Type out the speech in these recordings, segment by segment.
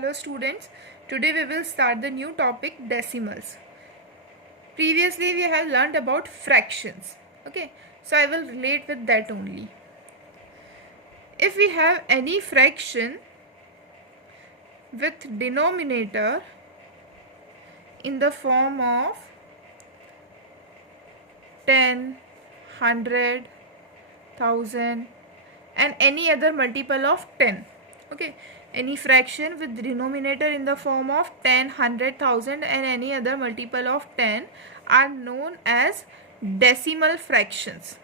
Hello students, today we will start the new topic decimals. Previously we have learned about fractions. Okay, so I will relate with that only. If we have any fraction with denominator in the form of 10, 100, 1000 and any other multiple of 10. Okay, any fraction with denominator in the form of 10, 100, 1000 and any other multiple of 10 are known as decimal fractions.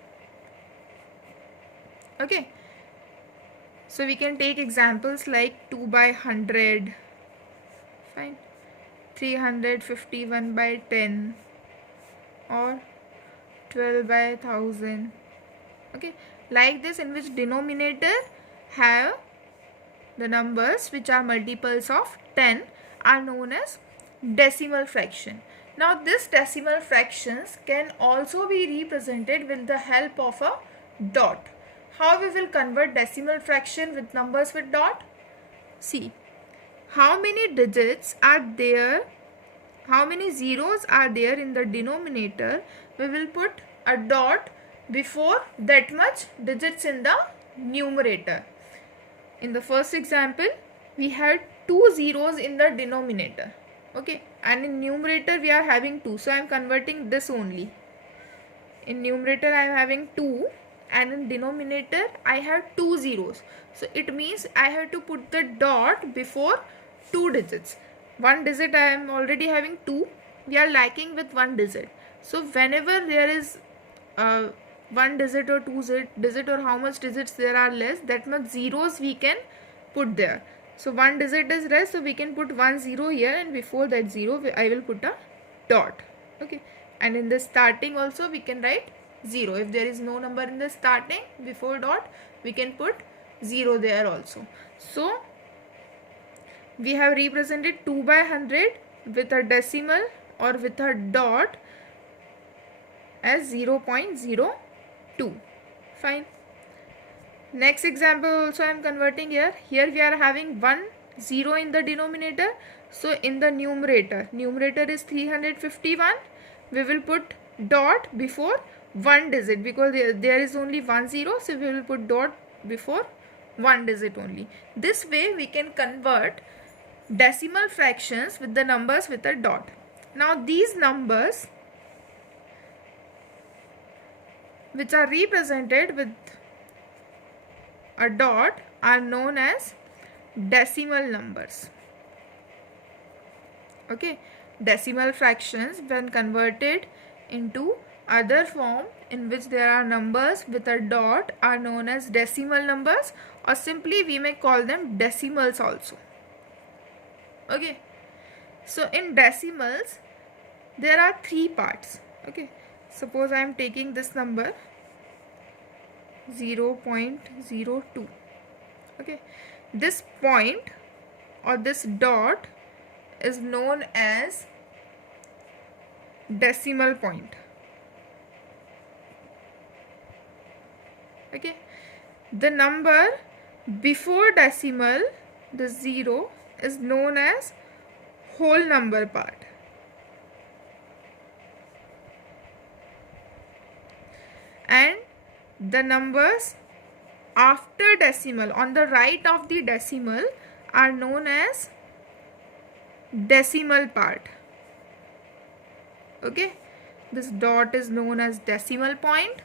Okay, so we can take examples like 2 by 100, fine, 351 by 10 or 12 by 1000. Okay, like this, in which denominator have the numbers which are multiples of 10 are known as decimal fraction. Now this decimal fractions can also be represented with the help of a dot. How we will convert decimal fraction with numbers with dot? See, how many digits are there, how many zeros are there in the denominator, we will put a dot before that much digits in the numerator. In the first example, we had 2 zeros in the denominator. Okay, and in numerator we are having 2. So I am converting this only. In numerator I am having 2 and in denominator I have 2 zeros. So it means I have to put the dot before 2 digits. One digit I am already having 2. We are lacking with one digit. So whenever there is one digit or two digit or how much digits there are less, that much zeros we can put there. So one digit is less, so we can put 1 0 here and before that 0 I will put a dot. Okay, and in the starting also we can write 0. If there is no number in the starting, before dot we can put 0 there also. So we have represented 2 by 100 with a decimal or with a dot as 0.02. Fine. Next example also I am converting here. Here we are having 1 0 in the denominator. So in the numerator is 351. We will put dot before one digit because there is only 1 0. So we will put dot before one digit only. This way we can convert decimal fractions with the numbers with a dot. Now these numbers which are represented with a dot are known as decimal numbers. Okay, decimal fractions when converted into other form in which there are numbers with a dot are known as decimal numbers, or simply we may call them decimals also. Okay, so in decimals there are 3 parts. Okay, suppose I am taking this number 0.02. Okay, this point or this dot is known as decimal point. Okay, the number before decimal, the 0, is known as whole number part. And the numbers after decimal on the right of the decimal are known as decimal part. Okay, this dot is known as decimal point.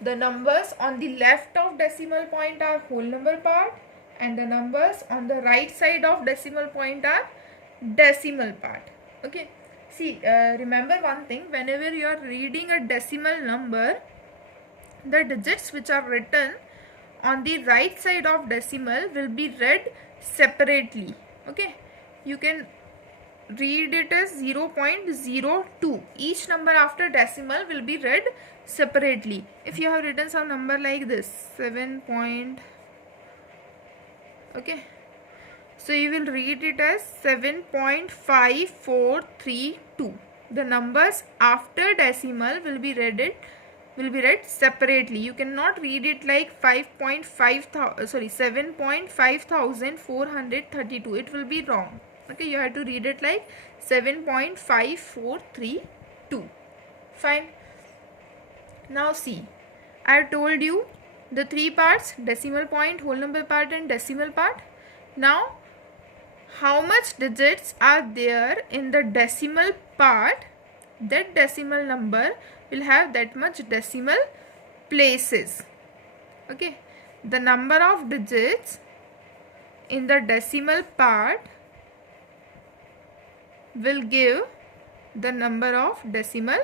The numbers on the left of decimal point are whole number part and the numbers on the right side of decimal point are decimal part. Okay, see, remember one thing, whenever you are reading a decimal number, the digits which are written on the right side of decimal will be read separately. Okay, you can read it as 0.02. Each number after decimal will be read separately. If you have written some number like this 7 point, okay, so you will read it as 7.5432. The numbers after decimal will be read will be read separately. You cannot read it like 7.5432. It will be wrong. Okay, you have to read it like 7.5432. Fine. Now see, I have told you the three parts: decimal point, whole number part, and decimal part. Now, how much digits are there in the decimal part? That decimal number will have that much decimal places. Okay, the number of digits in the decimal part will give the number of decimal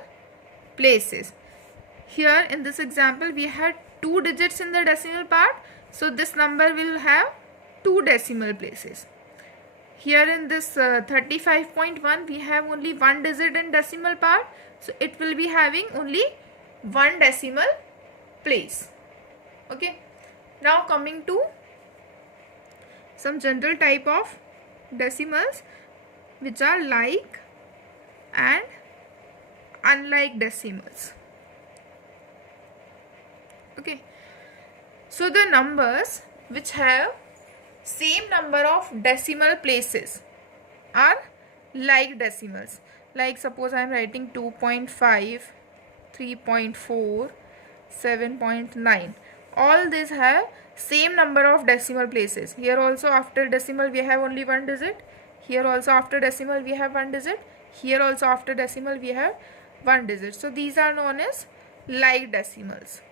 places. Here in this example we had 2 digits in the decimal part, so this number will have 2 decimal places. Here in this 35.1 we have only 1 digit in decimal part, so it will be having only 1 decimal place. Okay, now coming to some general type of decimals which are like and unlike decimals. Okay, so the numbers which have same number of decimal places are like decimals. Like suppose I am writing 2.5, 3.4, 7.9. All these have same number of decimal places. Here also after decimal we have only 1 digit. Here also after decimal we have 1 digit. Here also after decimal we have 1 digit. So these are known as like decimals,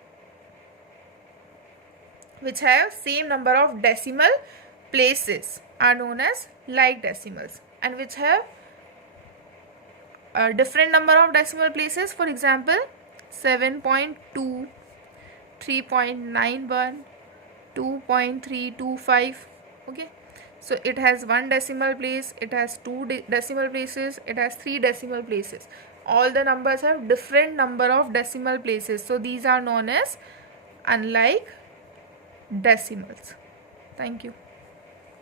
which have same number of decimal places are known as like decimals, and which have a different number of decimal places. For example, 7.2, 3.91, 2.325. Okay, so it has 1 decimal place, it has 2 decimal places, it has 3 decimal places. All the numbers have different number of decimal places, so these are known as unlike decimals. Thank you.